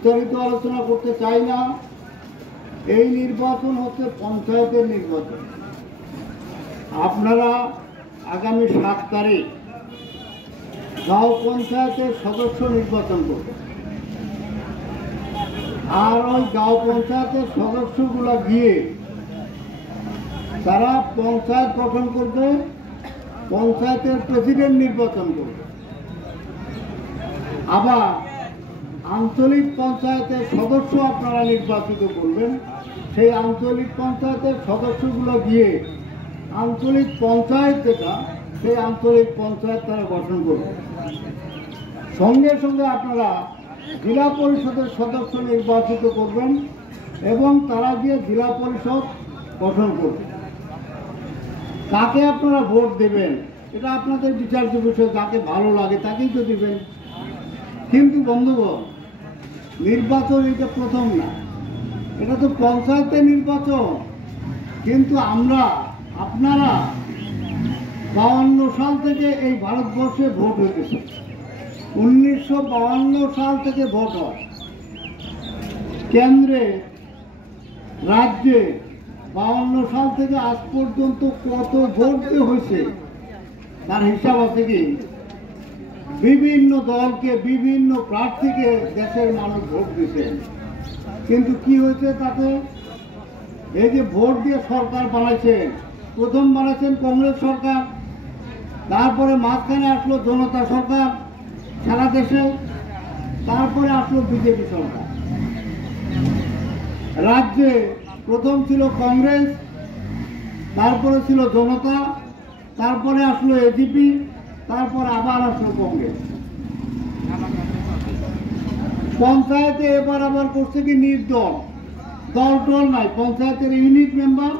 বিস্তারিত আলোচনা করতে চাই না। এই নির্বাচন হচ্ছে পঞ্চায়েতের নির্বাচন। আপনারা আগামী 7 তারিখ গাঁও পঞ্চায়েতের সদস্য নির্বাচন করবেন। আর ওই গাঁও পঞ্চায়েতের সদস্যগুলো গিয়ে তারা পঞ্চায়েত গঠন করবে, পঞ্চায়েতের প্রেসিডেন্ট নির্বাচন করবে। আবার আঞ্চলিক পঞ্চায়েতের সদস্য আপনারা নির্বাচিত করবেন। সেই আঞ্চলিক পঞ্চায়েতের সদস্যগুলো গিয়ে আঞ্চলিক পঞ্চায়েত যেটা, সেই আঞ্চলিক পঞ্চায়েত তারা গঠন করবে। সঙ্গে সঙ্গে আপনারা জেলা পরিষদের সদস্য নির্বাচিত করবেন এবং তারা গিয়ে জেলা পরিষদ গঠন করবে। কাকে আপনারা ভোট দেবেন এটা আপনাদের বিচার্য বিষয়। যাকে ভালো লাগে তাকেই তো দেবেন। কিন্তু বন্ধুগণ, নির্বাচন এটা প্রথম না, এটা তো পঞ্চায়েতের নির্বাচন। কিন্তু আপনারা 52 সাল থেকে এই ভারতবর্ষে ভোট হয়েছে। 1952 সাল থেকে ভোট হয়। কেন্দ্রে, রাজ্যে 52 সাল থেকে আজ পর্যন্ত কত ভোট হয়েছে তার হিসাব আছে কি? বিভিন্ন দলকে, বিভিন্ন প্রার্থীকে দেশের মানুষ ভোট দিয়েছেন। কিন্তু কি হয়েছে তাতে? এই যে ভোট দিয়ে সরকার বানাইছেন, প্রথম বানাইছেন কংগ্রেস সরকার, তারপরে মাঝখানে আসলো জনতা সরকার সারা দেশে, তারপরে আসলো বিজেপি সরকার। রাজ্যে প্রথম ছিল কংগ্রেস, তারপরে ছিল জনতা, তারপরে আসলো এজিপি, তারপরে আবার আসলো কংগ্রেস। পঞ্চায়েতে এবার আবার করছে কি নির্দল, দল টল নাই। পঞ্চায়েতের ইউনিট মেম্বার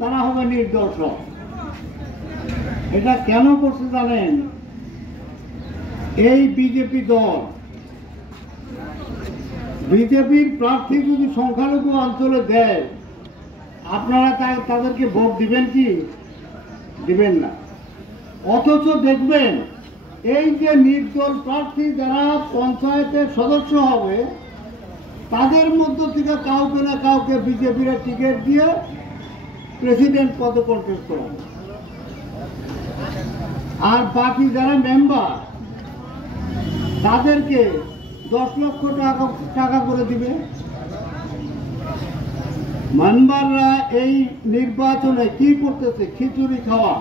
তারা হবে নির্দল সব। এটা কেন করছে জানেন? এই বিজেপি দল, বিজেপির প্রার্থী যদি সংখ্যালঘু অঞ্চলে দেয়, আপনারা তাদেরকে ভোট দিবেন কি? দিবেন না। অথচ দেখবেন এই যে নির্দল প্রার্থী যারা পঞ্চায়েতের সদস্য হবে, তাদের মধ্য থেকে কাউকে না কাউকে বিজেপির টিকিট দিয়ে প্রেসিডেন্ট পদে কন্টেস্ট করাবে। আর বাকি যারা মেম্বার তাদেরকে 10 লক্ষ টাকা করে দিবে। মেম্বাররা এই নির্বাচনে কি করতেছে? খিচুড়ি খাওয়া,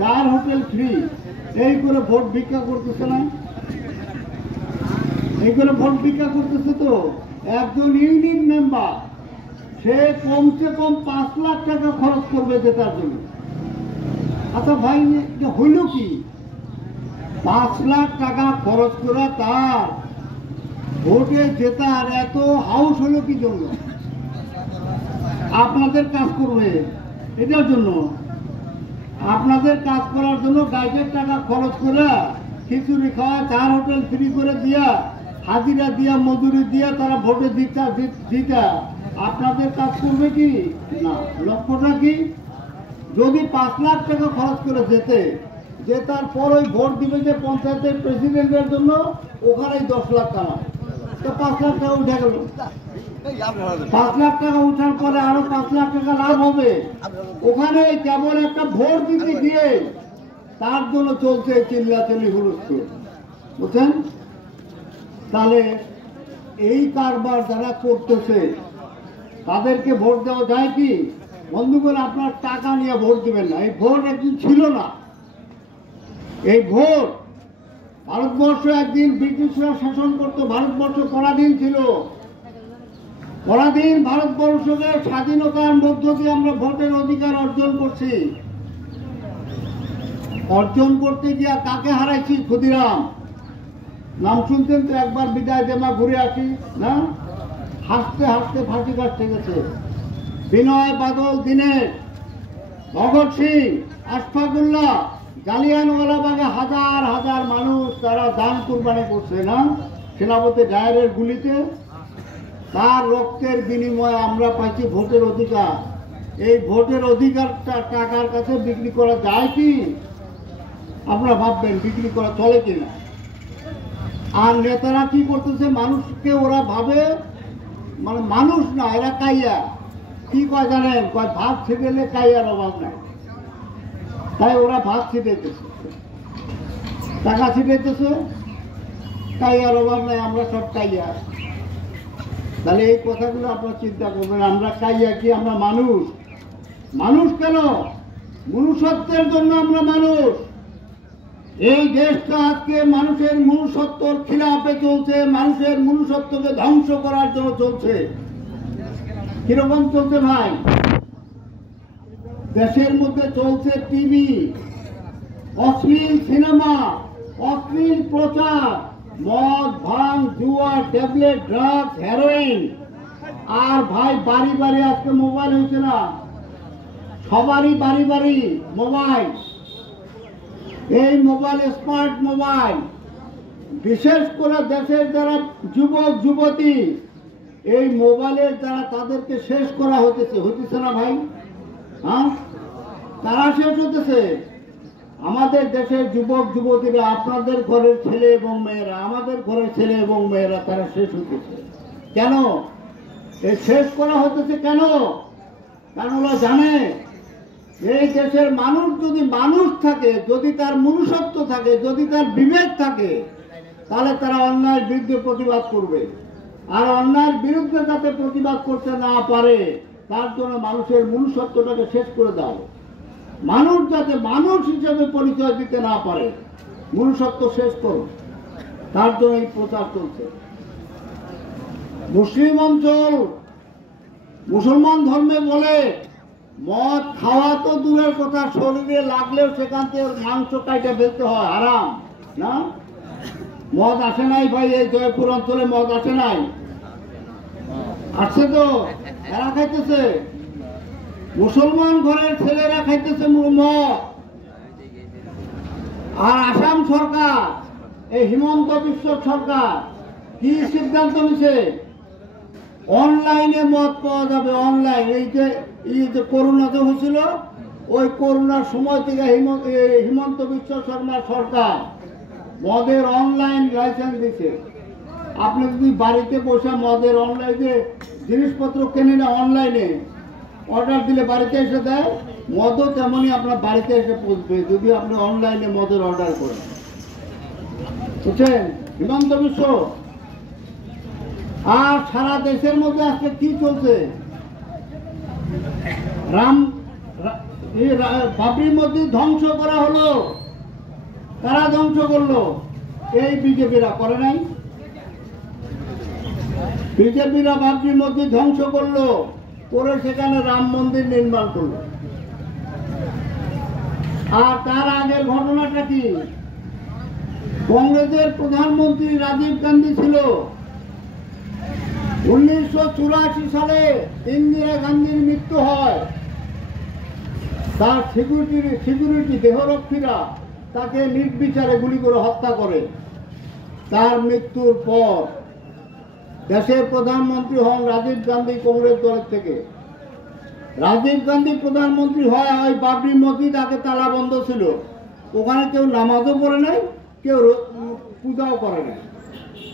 4 হোটেল ফ্রি, এই করে ভোট ভিক্ষা করতেছে না? এই করে ভোট ভিক্ষা করতেছে। তো একজন ইউনিট মেম্বার সে কমসে কম 5 লাখ টাকা খরচ করবে জেতার জন্য। আচ্ছা ভাই, হইল কি? 5 লাখ টাকা খরচ করে তার ভোটে জেতার এত হাউস হলো কি জন্য? আপনাদের কাজ করবে এটার জন্য, আপনাদের কাজ করার জন্য গাইডের টাকা খরচ করে খিচুড়ি খাওয়া, 4 হোটেল ফ্রি করে দিয়া, হাজিরা দিয়া, মজুরি দিয়া তারা ভোটে দিতা আপনাদের কাজ করবে কি না? লক্ষ্যটা কি? যদি 5 লাখ টাকা খরচ করে জেতার পর ওই ভোট দিবে যে পঞ্চায়েতের প্রেসিডেন্টের জন্য, ওখানেই 10 লাখ টাকা, তো 5 লাখ টাকা উঠে গেল। 5 লাখ টাকা উঠার পরে আরো 5 লাখ টাকা লাভ হবে। ওখানে কেবল একটা ভোট দিতে গিয়ে তার জন্য চলছে চিল্লাচিল্লি হুলস্থুল, বুঝছেন? তাহলে এই কারবার যারা করতেছে তাদেরকে ভোট দেওয়া যায় কি? বন্ধুগণ, আপনার টাকা নিয়ে ভোট দিবেন না। এই ভোট একদিন ছিল না। এই ভোট ভারতবর্ষ একদিন ব্রিটিশরা শাসন করতো। ভারতবর্ষ পরাধীন ছিল। পরাধীন ভারতবর্ষকে স্বাধীনতার মধ্য দিয়ে আমরা ভোটের অধিকার অর্জন করছি। অর্জন করতে গিয়া কাকে হারাইছি? ক্ষুদিরাম। নাম শুনতেন তো? একবার বিদায় দেমা ঘুরে আসি না, হাসতে হাসতে ফাঁসি কাটতে গেছে। বিনয় বাদল দীনেশ, ভগৎ সিং, আশফাকুল্লাহ, জালিয়ানওয়ালাবাগে হাজার হাজার মানুষ তারা দান কুরবানি করছে না সেনাপতি ডায়ারের গুলিতে। তার রক্তের বিনিময়ে আমরা পাইছি ভোটের অধিকার। এই ভোটের অধিকারটা টাকার কাছে বিক্রি করা যায় কি? আপনারা ভাববেন বিক্রি করা চলে কিনা। আর নেতারা কি করতেছে, মানুষকে ওরা ভাবে মানে মানুষ না, এরা কাইয়া। কি কয় জানেন, কয় ভাত ছিটেলে কাইয়ার অভাব নাই। তাই ওরা ভাত ছিটাইতেছে, টাকা ছিটাইতেছে, কাইয়ার অভাব নাই, আমরা সব কাইয়া। তাহলে এই কথাগুলো আপনারা চিন্তা করবেন, আমরা কাইয়া কি আমরা মানুষ? মানুষ কেন? মনুষ্যত্বের জন্য আমরা মানুষ। এই দেশটা আজকে মানুষের মনুষ্যত্বর খিলাফে চলছে, মানুষের মনুষ্যত্বকে ধ্বংস করার জন্য চলছে। কিরকম চলছে ভাই? দেশের মধ্যে চলছে টিভি, অশ্লীল সিনেমা, অশ্লীল প্রচার, মদ, ভাঙ, জুয়া, ট্যাবলেট, ড্রাগস, হেরোইন। আর ভাই বাড়ি বাড়ি আজকে মোবাইল হয়েছে না, সবারই বাড়ি বাড়ি মোবাইল। এই মোবাইল, স্মার্ট মোবাইল, বিশেষ করে দেশের যারা যুবক যুবতী, এই মোবাইলের দ্বারা তাদেরকে শেষ করা হতেছে না ভাই? হ্যাঁ, তারা শেষ হতেছে। আমাদের দেশের যুবক যুবতীরা, আপনাদের ঘরের ছেলে এবং মেয়েরা, আমাদের ঘরের ছেলে এবং মেয়েরা, তারা শেষ হতেছে। কেন এই শেষ করা হতেছে? কেন? কারণ ওরা জানে এই দেশের মানুষ যদি মানুষ থাকে, যদি তার মনুষ্যত্ব থাকে, যদি তার বিবেক থাকে, তাহলে তারা অন্যায়ের বিরুদ্ধে প্রতিবাদ করবে। আর অন্যায়ের বিরুদ্ধে যাতে প্রতিবাদ করতে না পারে, তার জন্য মানুষের মনুষ্যত্বটাকে শেষ করে দাও। মানুষ যাতে মানুষ হিসেবে পরিচয় দিতে না পারে, মনুষ্যত্ব শেষ করো, তার জন্য এই প্রচার চলছে। মুসলিম অঞ্চল, মুসলমান ধর্মে বলে মদ খাওয়া তো দূরের কথা, শরীরে লাগলেও সেখান থেকে মাংস কাইটা ফেলতে হয়, হারাম না? মদ আসে নাই ভাই, এই জয়পুর অঞ্চলে মদ আসে নাই? আসছে তো, এরা খাইতেছে, মুসলমান ঘরের ছেলেরা খাইতেছে মদ। আর আসাম সরকার, এই হিমন্ত বিশ্ব সরকার কি সিদ্ধান্ত নিছে? অনলাইনে মদ পাওয়া যাবে, অনলাইন। এই যে করোনাতে হয়েছিল, ওই করোনার সময় থেকে হিমন্ত বিশ্ব শর্মা সরকার মদের অনলাইন লাইসেন্স দিচ্ছে। আপনি যদি বাড়িতে বসে মদের অনলাইনে জিনিসপত্র কেনে না, অনলাইনে অর্ডার দিলে বাড়িতে এসে দেয়, মদও তেমনই আপনার বাড়িতে এসে পৌঁছবে যদি আপনি অনলাইনে মদের অর্ডার করেন। বুঝছেন? হিমন্ত বিশ্ব। আর সারা দেশের মধ্যে আজকে কি চলছে? বাবরি মসজিদ ধ্বংস করা হলো। কারা ধ্বংস করলো? এই বিজেপিরা করে নাই? বিজেপিরা বাবরি মসজিদ ধ্বংস করলো, করে সেখানে রাম মন্দির নির্মাণ করলো। আর তার আগের ঘটনাটা কি? কংগ্রেসের প্রধানমন্ত্রী রাজীব গান্ধী ছিল। 1984 সালে ইন্দিরা গান্ধীর মৃত্যু হয়। তার সিকিউরিটি দেহরক্ষীরা তাকে নির্বিচারে গুলি করে হত্যা করে। তার মৃত্যুর পর দেশের প্রধানমন্ত্রী হন রাজীব গান্ধী কংগ্রেস দলের থেকে। রাজীব গান্ধী প্রধানমন্ত্রী হয়, ওই বাবরি মসজিদ আগে তালা বন্ধ ছিল, ওখানে কেউ নামাজও পড়ে নাই, কেউ পূজাও করে নাই।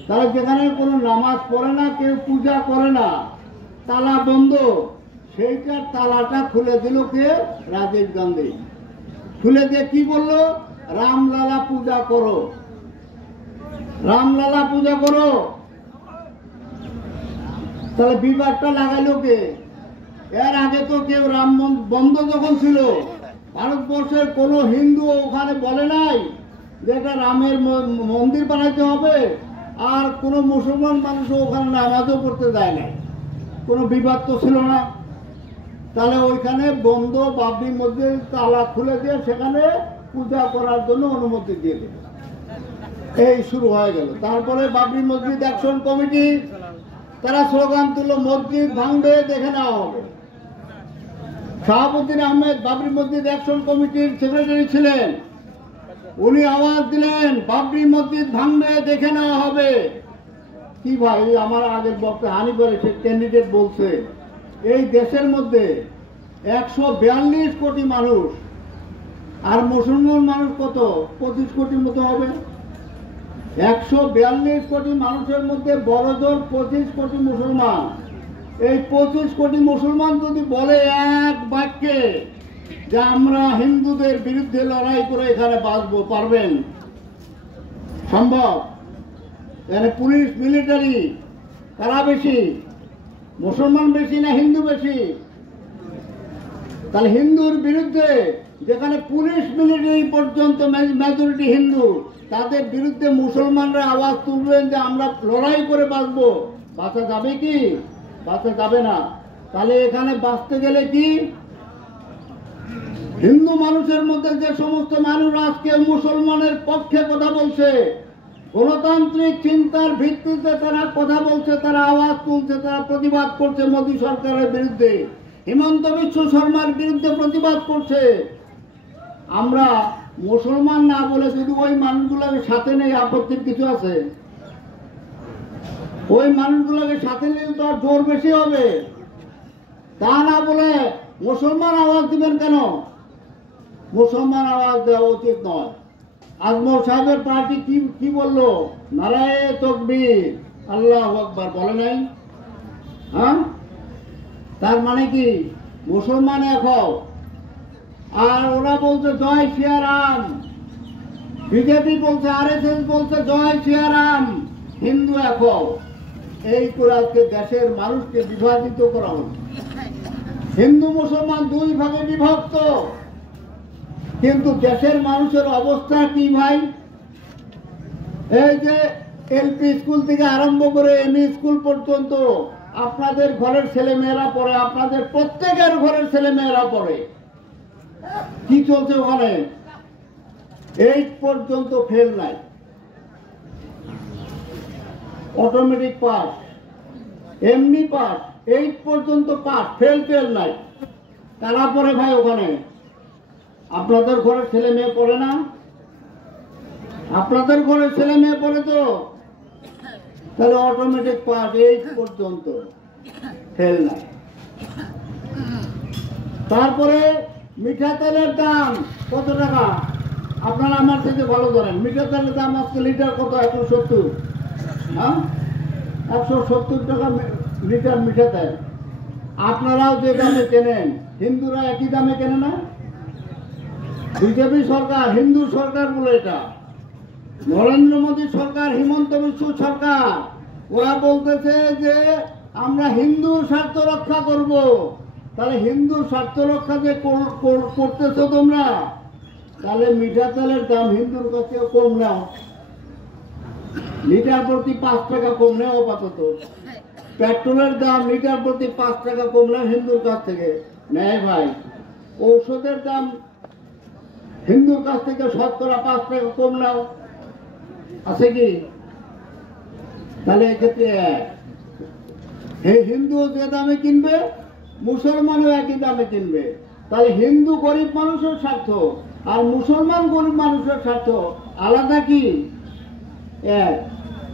তারা যেখানে কোনো নামাজ পড়ে না, কেউ পূজা করে না, তালা বন্ধ, সেইটার তালাটা খুলে দিল কে? রাজীব গান্ধী। খুলে দিয়ে কি বললো? রামলালা পূজা করো, রামলালা পূজা করো। তাহলে বিবাদটা লাগাইলো কে? এর আগে তো কেউ রাম বন্ধ যখন ছিল, ভারতবর্ষের কোনো হিন্দু ওখানে বলে নাই যে এটা রামের মন্দির বানাইতে হবে, আর কোনো মুসলমান মানুষও ওখানে নামাজও পড়তে যায় নাই, কোনো বিবাদ তো ছিল না। তাহলে ওইখানে বন্ধ বাবরি মসজিদ তালা খুলে দিয়ে সেখানে পূজা করার জন্য অনুমতি দিয়ে দিল। এই শুরু হয়ে গেল। তারপরে বাবরি মসজিদ অ্যাকশন কমিটি তারা স্লোগান তুলল, মসজিদ ভাঙবে, দেখে নেওয়া হবে। শাহাবুদ্দিন আহমেদ বাবরি মসজিদ অ্যাকশন কমিটির সেক্রেটারি ছিলেন, উনি আওয়াজ দিলেন বাবরি মসজিদ ভাঙবে, দেখে নেওয়া হবে। কি ভাই, আমার আগের বক্তব্য হানি করে সে ক্যান্ডিডেট বলছে, এই দেশের মধ্যে 142 কোটি মানুষ, আর মুসলমান মানুষ কত? 25 কোটির মতো হবে। 142 কোটি মানুষের মধ্যে বড় জোর 25 কোটি মুসলমান। এই 25 কোটি মুসলমান যদি বলে এক বাক্যে যে আমরা হিন্দুদের বিরুদ্ধে লড়াই করে এখানে বাঁচবো, পারবেন? সম্ভব? এখানে পুলিশ মিলিটারি কারা বেশি? মুসলমান বেশি না হিন্দু বেশি? তাহলে হিন্দুর বিরুদ্ধে, যেখানে পুলিশ মিলিটারি পর্যন্ত মেজরিটি হিন্দু, তাদের বিরুদ্ধে মুসলমানরা আওয়াজ তুলবেন যে আমরা লড়াই করে বাঁচবো, বাঁচা যাবে কি? বাঁচা যাবে না। তাহলে এখানে বাঁচতে গেলে কি? হিন্দু মানুষের মধ্যে যে সমস্ত মানুষ আজকে মুসলমানের পক্ষে কথা বলছে, গণতান্ত্রিক চিন্তার ভিত্তিতে তারা কথা বলছে, তারা আওয়াজ তুলছে, তারা প্রতিবাদ করছে মোদী সরকারের বিরুদ্ধে, হিমন্ত বিশ্ব শর্মার বিরুদ্ধে প্রতিবাদ করছে। আমরা মুসলমান না বলে যদি ওই মানুষগুলোকে সাথে নেই, আপত্তির কিছু আছে? ওই মানুষগুলোকে সাথে নিলে তো আর জোর বেশি হবে। তা না বলে মুসলমান আওয়াজ দিবেন কেন? মুসলমান আওয়াজ দেওয়া উচিত নয়। আজমল সাহেবের পার্টি কি বললো? নারায়ে তাকবীর, আল্লাহু আকবার বলে নাই? হ্যাঁ, তার মানে কি? মুসলমান এক হও। আর ওরা বলছে জয় শ্রীরাম, বিজেপি বলছে, আরএসএস বলছে জয় শ্রীরাম, হিন্দু এক হও। এই করে আজকে দেশের মানুষকে বিভাজিত করা হচ্ছে। হিন্দু মুসলমান দুই ভাগে বিভক্ত, কিন্তু দেশের মানুষের অবস্থা কি ভাই? এই যে এলপি স্কুল থেকে আরম্ভ করে এমই স্কুল পর্যন্ত আপনাদের ঘরের ছেলে মেয়েরা পড়ে, আপনাদের প্রত্যেকের ঘরের ছেলে মেয়েরা পড়ে। কি চলছে ওখানে? 8 পর্যন্ত ফেল নাই, অটোমেটিক পাস, এমনি পাস, 8 পর্যন্ত পাস, ফেল নাই। কারা পড়ে ভাই ওখানে? আপনাদের ঘরের ছেলে মেয়ে পড়ে না? আপনাদের ঘরের ছেলে মেয়ে পড়ে তো? তাহলে অটোমেটিক পাস, 8 পর্যন্ত ফেল নাই। তারপরে মিঠা তেলের দাম কত টাকা? আপনারা আমার থেকে ভালো জানেন। মিঠা তেলের দাম আজকে লিটার কত? 170। হ্যাঁ, 170 টাকা লিটার মিঠা তেল। আপনারাও যে দামে কেনেন, হিন্দুরা একই দামে কেনে না? বিজেপি সরকার হিন্দু সরকার বলে, এটা নরেন্দ্র মোদী সরকার, হিমন্ত বিশ্ব সরকার, ওরা বলতেছে যে আমরা হিন্দুর স্বার্থ রক্ষা করব। তাহলে হিন্দুর স্বার্থ রক্ষা যে করতেছো তোমরা, তাহলে মিঠা তেলের দাম হিন্দুর কাছে কম নাও, লিটার প্রতি 5 টাকা কম নেও আপাতত। পেট্রোলের দাম লিটার প্রতি 5 টাকা কম নাও হিন্দুর কাছ থেকে, নেয় ভাই। ঔষধের দাম হিন্দুর কাছ থেকে 5 টাকা কম নাও, আছে কি? তাহলে এক্ষেত্রে হিন্দু যে দামে কিনবে, মুসলমানও একই দামে কিনবে। তাহলে হিন্দু গরিব মানুষের স্বার্থ আর মুসলমান গরিব মানুষের স্বার্থ আলাদা কি? এক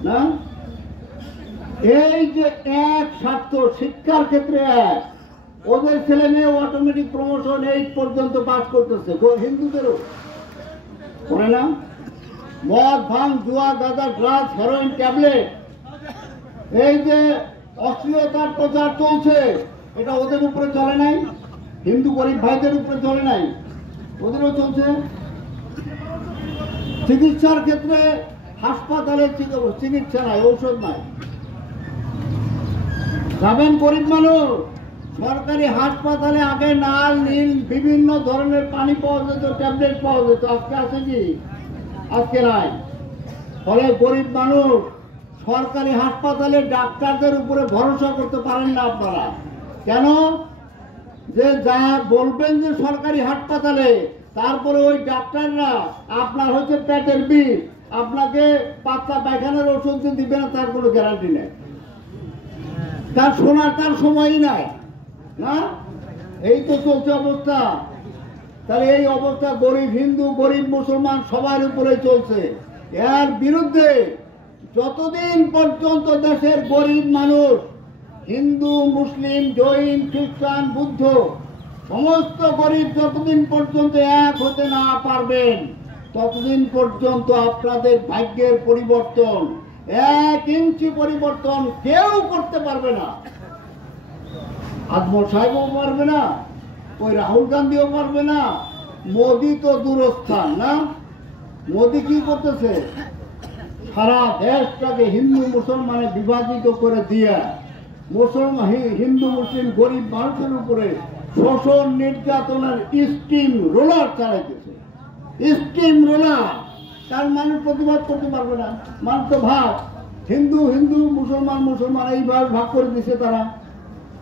না? এই যে এক স্বার্থ, শিক্ষার ক্ষেত্রে এক, ওদের ছেলে মেয়ে অটোমেটিক প্রমোশন 8 পর্যন্ত পাস করতেছে, হিন্দুদেরও করে না? মদ, ভাঙ, জুয়া, গাঁজা, ড্রাগস, হেরোইন, ট্যাবলেট, এই যে অশ্লীলতার প্রচার চলছে, এটা ওদের উপরে চলে নাই? হিন্দু গরিব ভাইদের উপরে চলে নাই? ওদেরও চলছে। চিকিৎসার ক্ষেত্রে হাসপাতালে চিকিৎসা নাই, ঔষধ নাই। যাবেন গরিব মানুষ, সরকারি হাসপাতালে আগে নাল নীল বিভিন্ন ধরনের পানি পাওয়া যেত, ট্যাবলেট পাওয়া যেত, আজকে আছে কি? আজকে নাই। ফলে গরিব মানুষ সরকারি হাসপাতালে ডাক্তারদের উপরে ভরসা করতে পারেন না আপনারা। কেন? যে যা বলবেন যে সরকারি হাসপাতালে, তারপরে ওই ডাক্তাররা আপনার হচ্ছে পেটের বিষ, আপনাকে পাতলা পায়খানার ওষুধ দিবে না, তার কোনো গ্যারান্টি নেই। তার শোনার তার সময়ই নাই না? এই তো চলছে অবস্থা। তাহলে এই অবস্থা গরিব হিন্দু, গরিব মুসলমান সবার উপরে চলছে। এর বিরুদ্ধে যতদিন পর্যন্ত দেশের গরিব মানুষ, হিন্দু, মুসলিম, জৈন, খ্রিস্টান, বুদ্ধ, সমস্ত গরিব যতদিন পর্যন্ত এক হতে না পারবেন, ততদিন পর্যন্ত আপনাদের ভাগ্যের পরিবর্তন 1 ইঞ্চি পরিবর্তন কেউ করতে পারবে না। আজমল সাহেবও পারবে না, ওই রাহুল গান্ধীও পারবে না, মোদি তো দূরস্থান না। মোদি কি করতেছে? সারা দেশটাকে হিন্দু মুসলমানে বিভাজিত করে দিয়ে হিন্দু মুসলিম গরিব মানুষের উপরে শোষণ নির্যাতনের স্টিম রোলার চালাইতেছে। স্টিম রোলার, তার মানুষ প্রতিবাদ করতে পারবে না। মানুষ তো ভাব হিন্দু হিন্দু, মুসলমান মুসলমান, এইভাবে ভাগ করে দিছে তারা।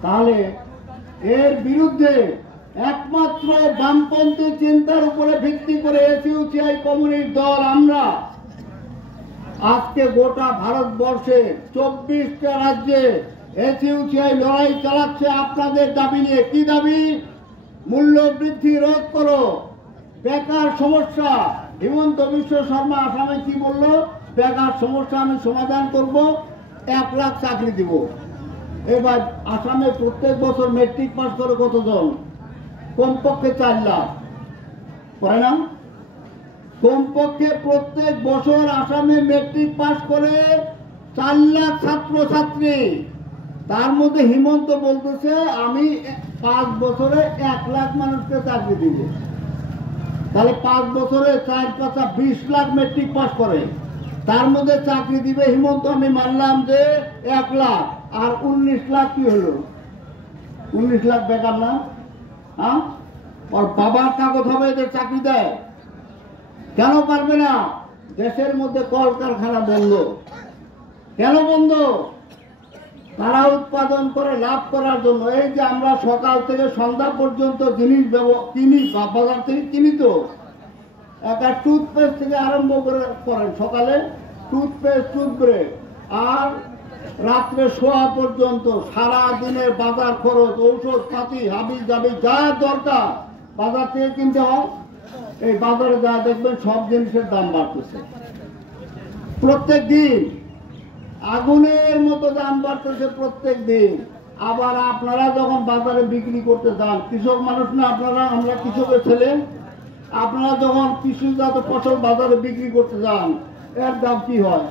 তাহলে এর বিরুদ্ধে একমাত্র বামপন্থী চিন্তার উপরে ভিত্তি করে এসইউসিআই কমিউনিস্ট দল আমরা আজকে গোটা ভারতবর্ষে 24টা রাজ্যে এসইউসিআই লড়াই চালাচ্ছে আপনাদের দাবি নিয়ে। কি দাবি? মূল্য বৃদ্ধি রোধ করো, বেকার সমস্যা। হিমন্ত বিশ্ব শর্মা আসামে কি বললো? বেকার সমস্যা আমি সমাধান করব, 1 লাখ চাকরি দিব। এবার আসামে প্রত্যেক বছর মেট্রিক পাস করে কতজন? কমপক্ষে 4 লাখ, হয় না? কমপক্ষে প্রত্যেক বছর আসামে মেট্রিক পাস করে 4 লাখ ছাত্র ছাত্রী। তার মধ্যে হিমন্ত বলতেছে আমি 5 বছরে 1 লাখ মানুষকে চাকরি দিব। তাহলে 5 বছরে 4 পাঁচা 20 লাখ মেট্রিক পাস করে, তার মধ্যে চাকরি দিবে হিমন্ত। আমি মানলাম যে 1 লাখ, আর 19 লাখ কি হলো? 19 লাখ বেকার না? হ্যাঁ, আর বাবার কাগজ হবে এদের চাকরি দেয়? কেন পারবে না? দেশের মধ্যে কলকারখানা বন্ধ। কেন বন্ধ? তারা উৎপাদন করে লাভ করার জন্য। এই যে আমরা সকাল থেকে সন্ধ্যা পর্যন্ত জিনিস কিনি, বাজার থেকে কিনি, তো একটা টুথপেস্ট থেকে আরম্ভ করে করেন, সকালে টুথপেস্ট, টুথব্রাশ, আর রাত্রে শোয়া পর্যন্ত সারা দিনের বাজার খরচ, ঔষধ পাতি, হাবি জাবি যা দরকার বাজার থেকে কিনতে হয়। এই বাজারে যা দেখবেন সব জিনিসের দাম বাড়তেছে প্রত্যেক দিন, আগুনের মতো দাম বাড়তেছে প্রত্যেক দিন। আবার আপনারা যখন বাজারে বিক্রি করতে যান, কৃষক মানুষ না আপনারা, আমরা কৃষকের ছেলে, আপনারা যখন কৃষিজাত ফসল বাজারে বিক্রি করতে যান, এর দাম কি হয়?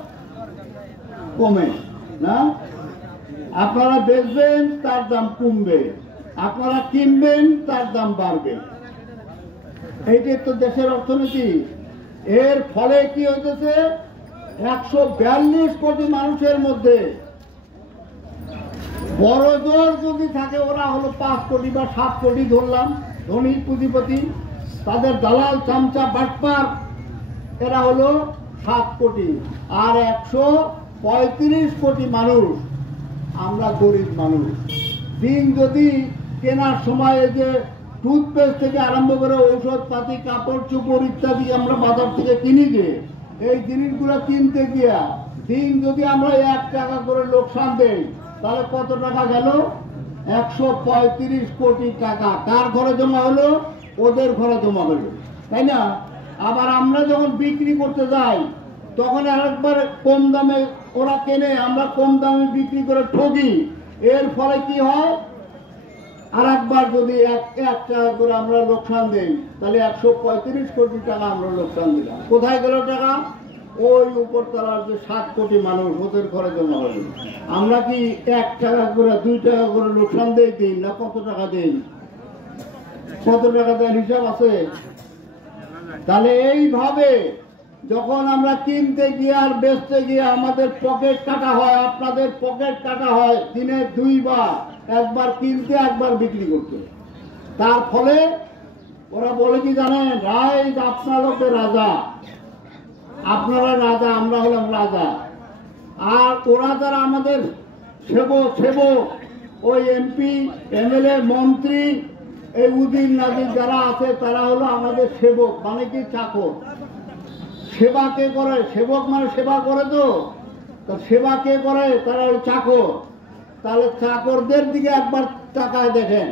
কমে না? আপনারা বেচবেন, তার দাম কমবে, আপনারা কিনবেন, তার দাম বাড়বে। এইটাই তো দেশের অর্থনীতি। এর ফলে কি হইতেছে? 142 কোটি মানুষের মধ্যে বড় জোর যদি থাকে, ওরা হলো 5 কোটি বা 7 কোটি ধরলাম, ধনী পুঁজিপতি, তাদের দালাল চামচা বাটপার, এরা হলো 7 কোটি। আর 135 কোটি মানুষ আমরা গরিব মানুষ। দিন যদি কেনার সময় যে টুথপেস্ট থেকে আরম্ভ করে ঔষধ পাতি, কাপড় চোপড় ইত্যাদি আমরা বাজার থেকে কিনি, যে এই জিনিসগুলো কিনতে গিয়া দিন যদি আমরা 1 টাকা করে লোকসান দেই, তাহলে কত টাকা গেল? 135 কোটি টাকা। কার ঘরে জমা হলো? ওদের ঘরে জমা হলো, তাই না? আবার আমরা যখন বিক্রি করতে যাই, তখন আরেকবার কম দামে ওরা কেনে, আমরা কম দামে বিক্রি করে ঠকি। এর ফলে কি হয়? আর একবার যদি 1 টাকা করে আমরা লোকসান দিই, তাহলে 135 কোটি টাকা আমরা লোকসান দিলাম। কোথায় গেল টাকা? ওই উপরতলার যে 7 কোটি মানুষ, ওদের ঘরে জমা হলো। আমরা কি 1 টাকা করে 2 টাকা করে লোকসান দিই না? কত টাকা দিই? কত টাকা দেওয়ার হিসাব আছে? তাহলে এইভাবে যখন আমরা কিনতে গিয়ে আর বেচতে গিয়ে আমাদের পকেট কাটা হয়, আপনাদের পকেট কাটা হয় দিনে 2 বার, একবার কিনতে, একবার বিক্রি করতে। তার ফলে ওরা বলে কি জানেন? রাইট, আপনার লোকের রাজা, আপনারা রাজা, আমরা হলাম রাজা। আর ওরা যারা আমাদের সেবক, ওই এমপি, এমএলএ, মন্ত্রী, এই উদির নাজির যারা আছে, তারা হলো আমাদের সেবক, মানে কি চাকর। সেবা কে করে? সেবক মানে সেবা করে, তো সেবা কে করে? তারা ওই চাকর। তাহলে চাকরদের দিকে একবার তাকায় দেখেন,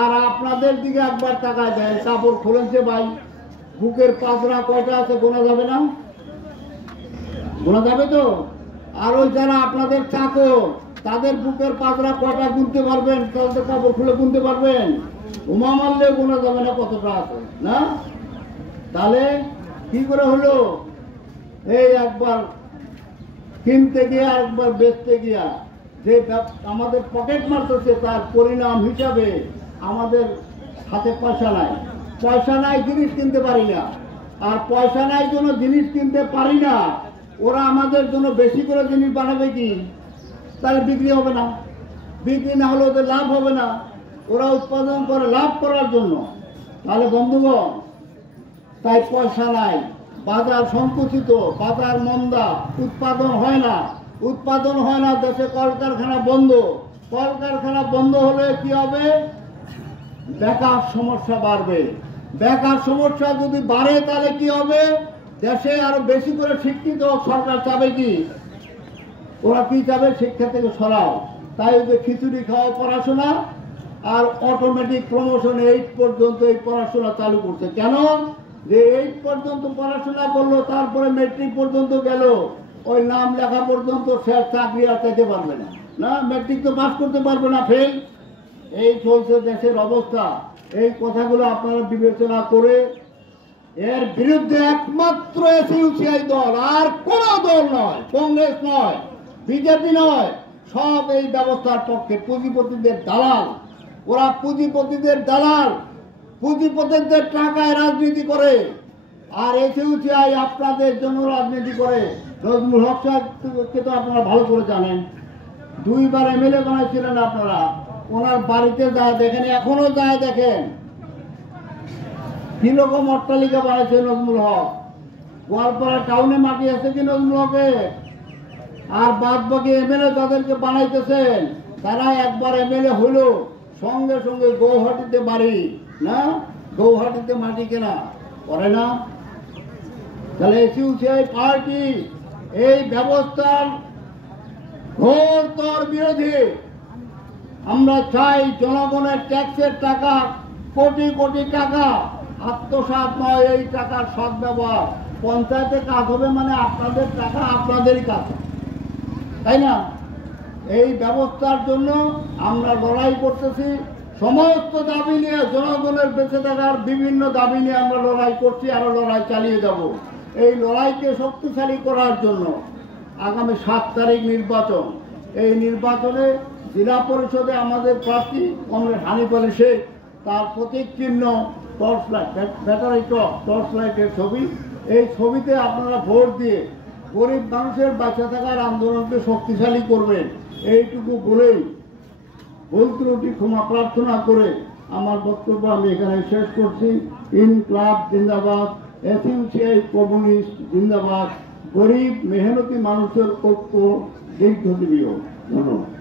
আর আপনাদের দিকে একবার তাকায় দেখেন। কাপড় খুলেছে ভাই, বুকের পাজরা কয়টা আছে গোনা যাবে না? গোনা যাবে তো? আর ওই যারা আপনাদের চাকর, তাদের বুকের পাজরা কয়টা গুনতে পারবেন? তাহলে কাপড় খুলে গুনতে পারবেন? উমা মারলে গোনা যাবে না কতটা আছে, না? তাহলে কি করে হলো? এই একবার কিনতে গিয়া একবার বেচতে গিয়া যে আমাদের পকেট মারতেছে, তার পরিণাম হিসাবে আমাদের হাতে পয়সা নাই। পয়সা নাই, জিনিস কিনতে পারি না। আর পয়সা নাই জন্য জিনিস কিনতে পারি না, ওরা আমাদের জন্য বেশি করে জিনিস বানাবে কি? তাহলে বিক্রি হবে না। বিক্রি না হলে ওদের লাভ হবে না। ওরা উৎপাদন করে লাভ করার জন্য। তাহলে বন্ধুগণ, তাই পয়সা নাই, বাজার সংকুচিত, বাজার মন্দা, উৎপাদন হয় না। উৎপাদন হয় না, দেশে কলকারখানা বন্ধ। কলকারখানা বন্ধ হলে কি হবে? বেকার সমস্যা বাড়বে। বেকার সমস্যা যদি বাড়ে তাহলে কি হবে? দেশে আরো বেশি করে শিক্ষিত সরকার চাবে কি? ওরা কি চাবে? শিক্ষা থেকে সরাও। তাই ওদের খিচুড়ি খাওয়া পড়াশোনা আর অটোমেটিক প্রমোশন 8 পর্যন্ত এই পড়াশোনা চালু করছে। কেন? যে 8 পর্যন্ত পড়াশোনা করলো, তারপরে মেট্রিক পর্যন্ত গেল, ওই নাম লেখা পর্যন্ত সে চাকরি আর চাইতে পারবে না। না, মেট্রিক তো পাস করতে পারবে না, ফেল। এই চলছে দেশের অবস্থা। এই কথাগুলো আপনারা বিবেচনা করে এর বিরুদ্ধে একমাত্র এসইউসিআই দল, আর কোন দল নয়, কংগ্রেস নয়, বিজেপি নয়, সব এই ব্যবস্থার পক্ষে। পুঁজিপতিদের দালাল, ওরা পুঁজিপতিদের দালাল, পুঁজিপতিদের টাকায় রাজনীতি করে। আর এসইউসিআই আপনাদের জন্য রাজনীতি করে। নজরুল হক সাহেবকে তো আপনারা ভালো করে জানেন, 2 বার এমএলএ বানাইছিলেন আপনারা। ওনার বাড়িতে যায় দেখেন, এখনো যায় দেখেন কি রকম অট্টালিকা বানাইছে নজরুল হক। গোয়ালপাড়া টাউনে মাটি আছে কি নজরুল হকে? আর বাদ বাকি এমএলএ তাদেরকে বানাইতেছেন, তারা একবার এমএলএ হলো সঙ্গে সঙ্গে গৌহাটিতে বাড়ি, না গৌহাটিতে মাটি কেনা করে না। তাহলে এসইউসিআই পার্টি এই ব্যবস্থার ঘোরতর বিরোধী। আমরা চাই জনগণের ট্যাক্সের টাকা, কোটি কোটি টাকা আত্মসাৎ নয়, এই টাকার সদ্ব্যবহার। পঞ্চায়েতে কাজ হবে মানে আপনাদের টাকা আপনাদেরই কাজ, তাই না? এই ব্যবস্থার জন্য আমরা লড়াই করতেছি। সমস্ত দাবি নিয়ে, জনগণের বেঁচে থাকার বিভিন্ন দাবি নিয়ে আমরা লড়াই করছি, আরো লড়াই চালিয়ে যাব। এই লড়াইকে শক্তিশালী করার জন্য আগামী 7 তারিখ নির্বাচন। এই নির্বাচনে জেলা পরিষদে আমাদের প্রার্থী কমরেড হানিফ আলী শেখ, তার প্রতীক চিহ্ন টর্চ লাইট, ব্যাটারি টর্চ লাইটের ছবি। এই ছবিতে আপনারা ভোট দিয়ে গরিব মানুষের বাঁচে থাকার আন্দোলনকে শক্তিশালী করবেন। এইটুকু বলেই ভুল ত্রুটি ক্ষমা প্রার্থনা করে আমার বক্তব্য আমি এখানে শেষ করছি। ইনকলাব জিন্দাবাদ, এসইউসিআই কমিউনিস্ট জিন্দাবাদ, গরিব মেহনতি মানুষের ঐক্য দীর্ঘজীবী হোক। ধন্যবাদ।